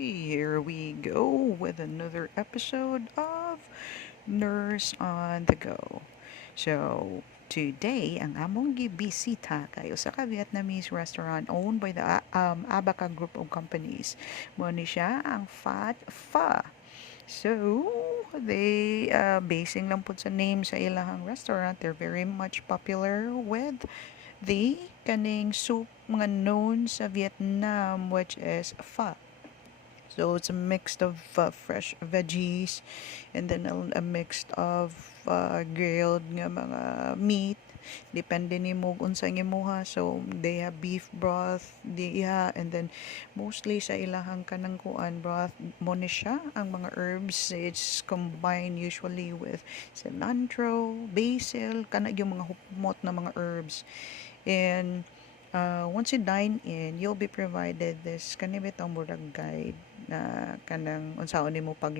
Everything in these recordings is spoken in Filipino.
Here we go with another episode of Nurse on the Go. So, today, ang among gibisita kayo sa Vietnamese restaurant owned by the Abaca Group of Companies. Mo ni siya ang Fat Pho. So, they basing lang po sa name sa ilahang restaurant, they're very much popular with the kaning soup mga known sa Vietnam, which is pho. So it's a mix of fresh veggies and then a mix of grilled nga mga meat. Depende ni mo unsa ang imuha. So they have beef broth diha and then mostly sa ilahang kanang kuan broth mo ni siya ang mga herbs. It's combined usually with cilantro, basil, kana yung mga hukmot na mga herbs. And once you dine in, you'll be provided this kanibitang murag guide na kanang unsaon nimo pag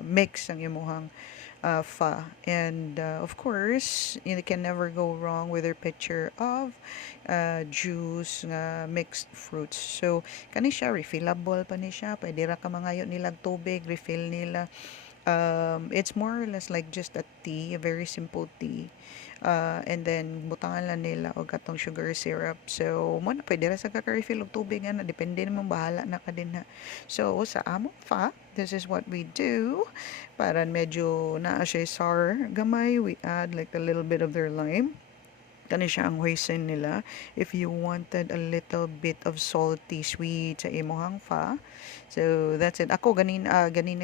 mix ang imuhang pho. And of course, you can never go wrong with their picture of juice nga mixed fruits. So kani siya refillable pa ni siya. Pwede ra ka mangayo nilag tubig, refill nila. It's more or less like just a tea, a very simple tea. And then, butangan lang nila o katong sugar syrup. So, mo na pwede ra sa kaka-refill og tubig na. Depende naman bahala na ka din ha. So, sa among fa, this is what we do. Para medyo naa siya sour gamay, we add like a little bit of their lime. Kani siya ang hoisin nila. If you wanted a little bit of salty sweet sa imuhang fa. So that's it. Ako ganin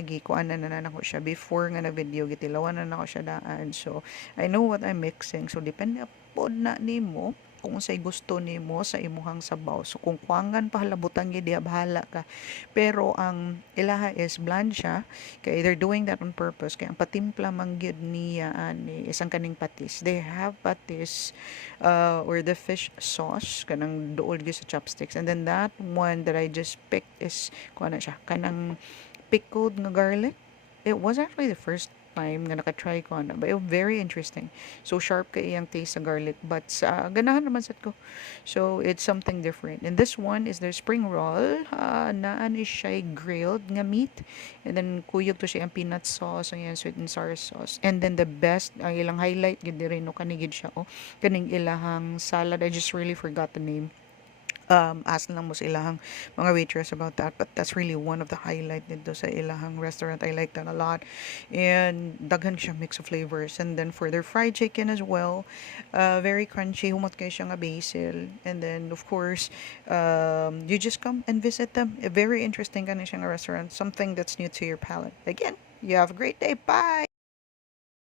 gikuan na ako siya before nga na video gitilawan na ako siya daan. So I know what I'm mixing. So depende pod na nimo kung unsay gusto nimo sa imuhang sabaw. So kung kuangan pa halabutan gyud diha bahala ka. Pero ang ilaha is bland siya kay they're doing that on purpose kay ang patimpla man gyud niya ani isang kaning patis. They have patis or the fish sauce kanang duol gyud sa chopsticks, and then that one that I just picked is kuan na siya kanang pickled nga garlic. It was actually the first time nga naka-try ko na, but it was very interesting. So sharp kay iyang taste sa garlic, but sa ganahan naman sad ko. So it's something different. And this one is their spring roll. Naan is siya grilled nga meat, and then kuyog to siya ang peanut sauce, ang yan sweet and sour sauce. And then the best, ang ilang highlight gid diri no kanigid siya kaning ilahang salad. I just really forgot the name. Ask lang mo sa ilahang mga waitress about that, but that's really one of the highlight nito sa ilahang restaurant. I like that a lot, and daghan siya mix of flavors. And then for their fried chicken as well, very crunchy, humot kayo siya nga basil. And then of course, you just come and visit them. A very interesting kind of restaurant, something that's new to your palate. Again, you have a great day. Bye.